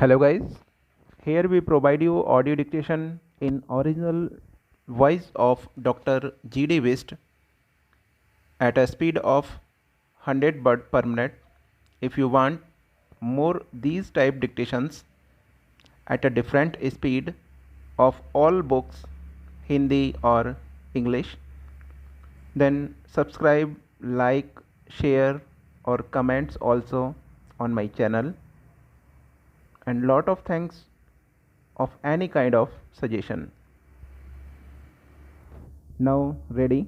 Hello guys, here we provide you audio dictation in original voice of Dr. GD West at a speed of 100 word per minute. If you want more these type dictations at a different speed of all books, Hindi or English, then subscribe, like, share or comments also on my channel, and lot of thanks of any kind of suggestion. Now ready?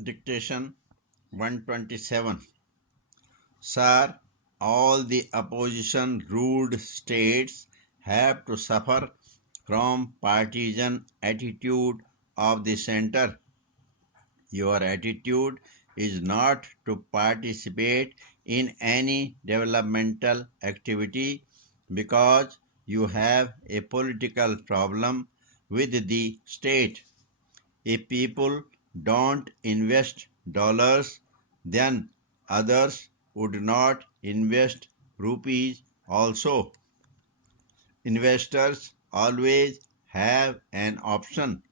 Dictation 127. Sir, all the opposition ruled states have to suffer from partisan attitude of the center. Your attitude is not to participate in any developmental activity because you have a political problem with the state. If people don't invest dollars, then others would not invest rupees also. Investors always have an option.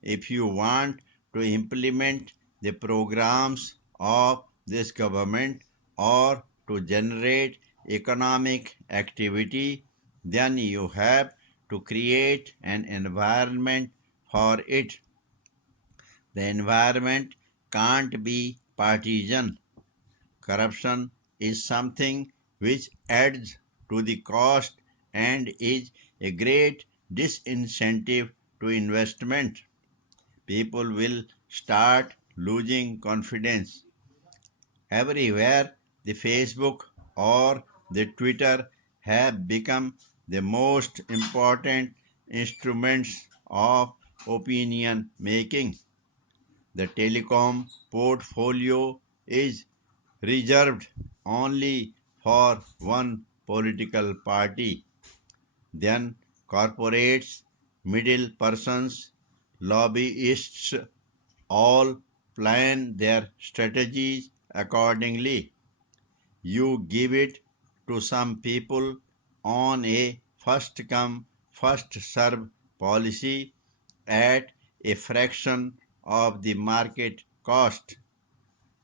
If you want to implement the programs of this government or to generate economic activity, then you have to create an environment for it. The environment can't be partisan. Corruption is something which adds to the cost and is a great disincentive to investment. People will start losing confidence. Everywhere the Facebook or the Twitter have become the most important instruments of opinion making. The telecom portfolio is reserved only for one political party. Then corporates, middle persons, lobbyists all plan their strategies accordingly. You give it to some people on a first come, first serve policy at a fraction of the market cost.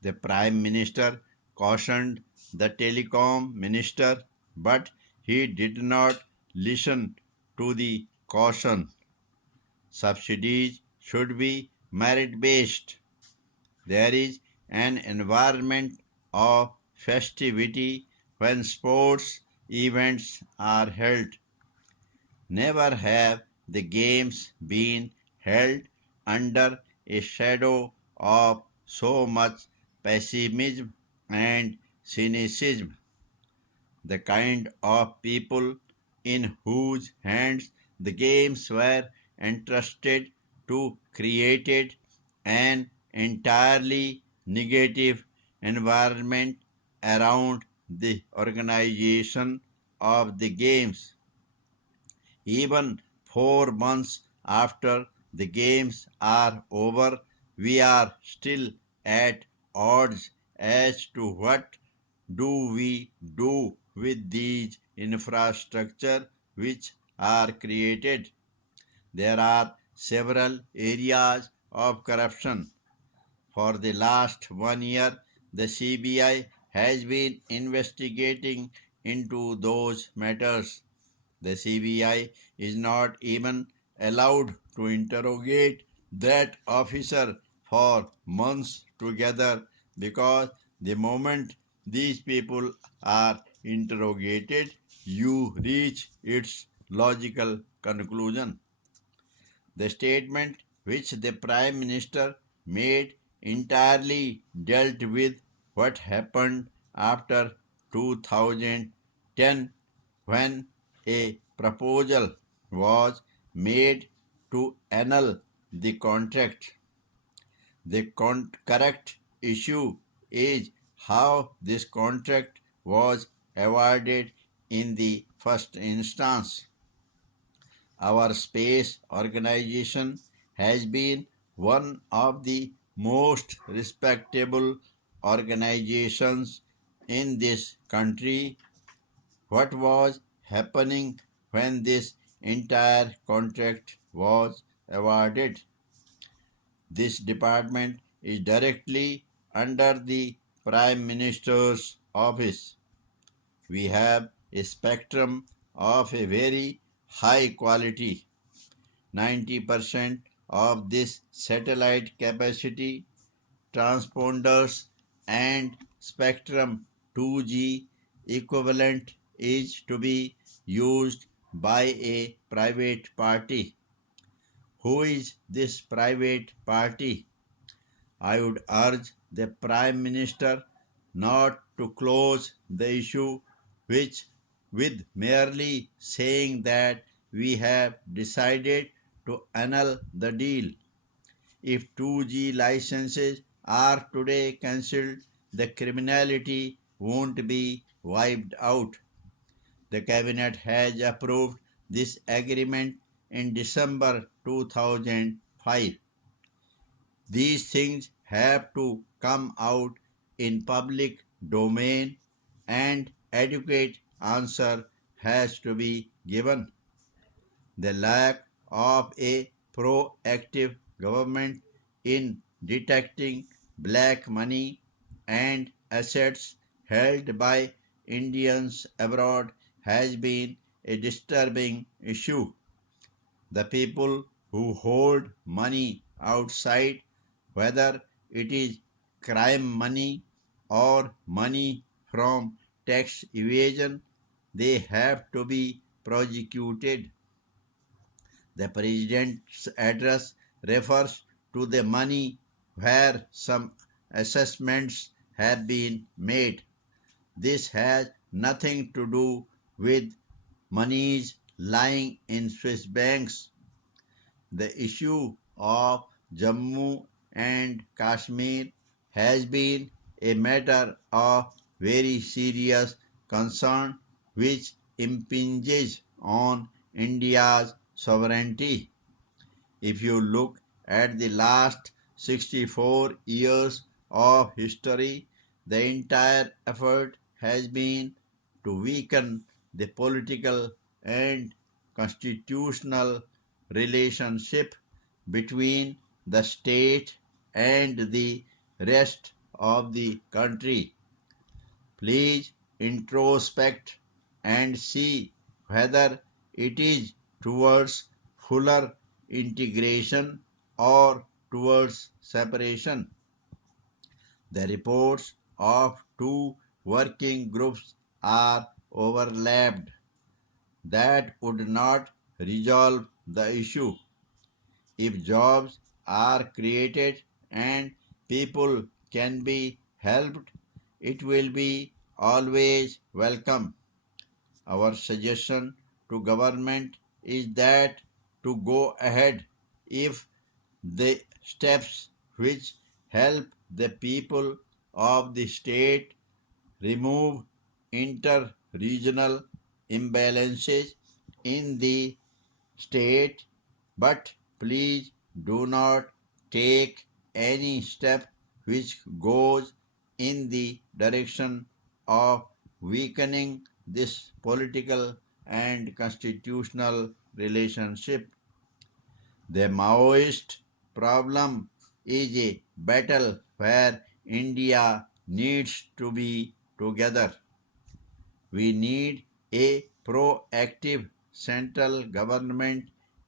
The Prime Minister cautioned the Telecom Minister, but he did not listen to the caution. Subsidies should be merit based. There is an environment of festivity when sports events are held. Never have the games been held under a shadow of so much pessimism and cynicism. The kind of people in whose hands the games were entrusted to created an entirely negative environment around the organization of the games. Even 4 months after the games are over, we are still at odds as to what do we do with these infrastructure which are created. There are several areas of corruption. For the last 1 year, the CBI has been investigating into those matters. The CBI is not even allowed to interrogate that officer for months together because the moment these people are interrogated, you reach its logical conclusion. The statement which the Prime Minister made entirely dealt with what happened after 2010 when a proposal was made to annul the contract. The correct issue is how this contract was awarded in the first instance. Our space organization has been one of the most respectable organizations in this country. What was happening when this entire contract was awarded? This department is directly under the Prime Minister's office. We have a spectrum of a very high quality. 90% of this satellite capacity, transponders, and spectrum 2G equivalent is to be used by a private party. Who is this private party? I would urge the Prime Minister not to close the issue which with merely saying that we have decided to annul the deal. If 2G licenses are today cancelled, the criminality won't be wiped out. The Cabinet has approved this agreement in December 2005. These things have to come out in public domain and adequate answer has to be given. The lack of a proactive government in detecting black money and assets held by Indians abroad has been a disturbing issue. The people who hold money outside, whether it is crime money or money from tax evasion, they have to be prosecuted. The President's address refers to the money where some assessments have been made. This has nothing to do with monies lying in Swiss banks. The issue of Jammu and Kashmir has been a matter of very serious concern which impinges on India's sovereignty. If you look at the last 64 years of history, the entire effort has been to weaken the political and constitutional relationship between the state and the rest of the country. Please introspect and see whether it is towards fuller integration or towards separation. The reports of two working groups are overlapped. That would not resolve the issue. If jobs are created and people can be helped, it will be always welcome. Our suggestion to government is that to go ahead if the steps which help the people of the state remove inter-regional imbalances in the state, but please do not take any step which goes in the direction of weakening this political and constitutional relationship. The Maoist problem is a battle where India needs to be together. We need a proactive central government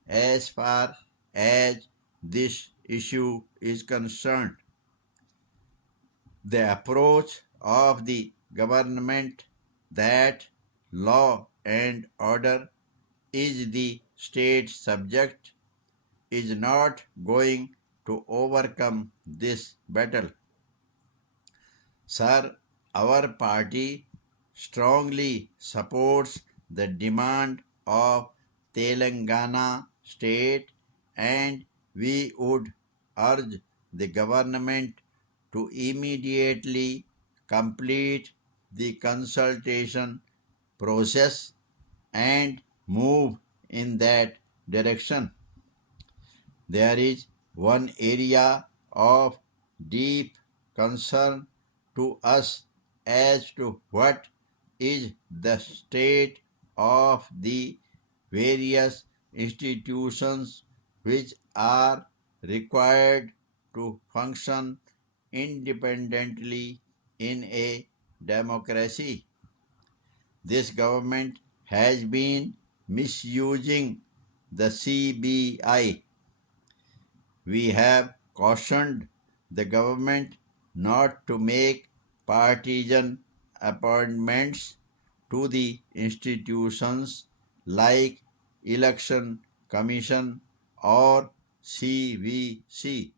as far as this issue is concerned. The approach of the government that law and order is the state subject is not going to overcome this battle. Sir, our party strongly supports the demand of Telangana state and we would urge the government to immediately complete the consultation process and move in that direction. There is one area of deep concern to us as to what is the state of the various institutions which are required to function independently in a democracy. This government has been misusing the CBI. We have cautioned the government not to make partisan appointments to the institutions like Election Commission or CVC.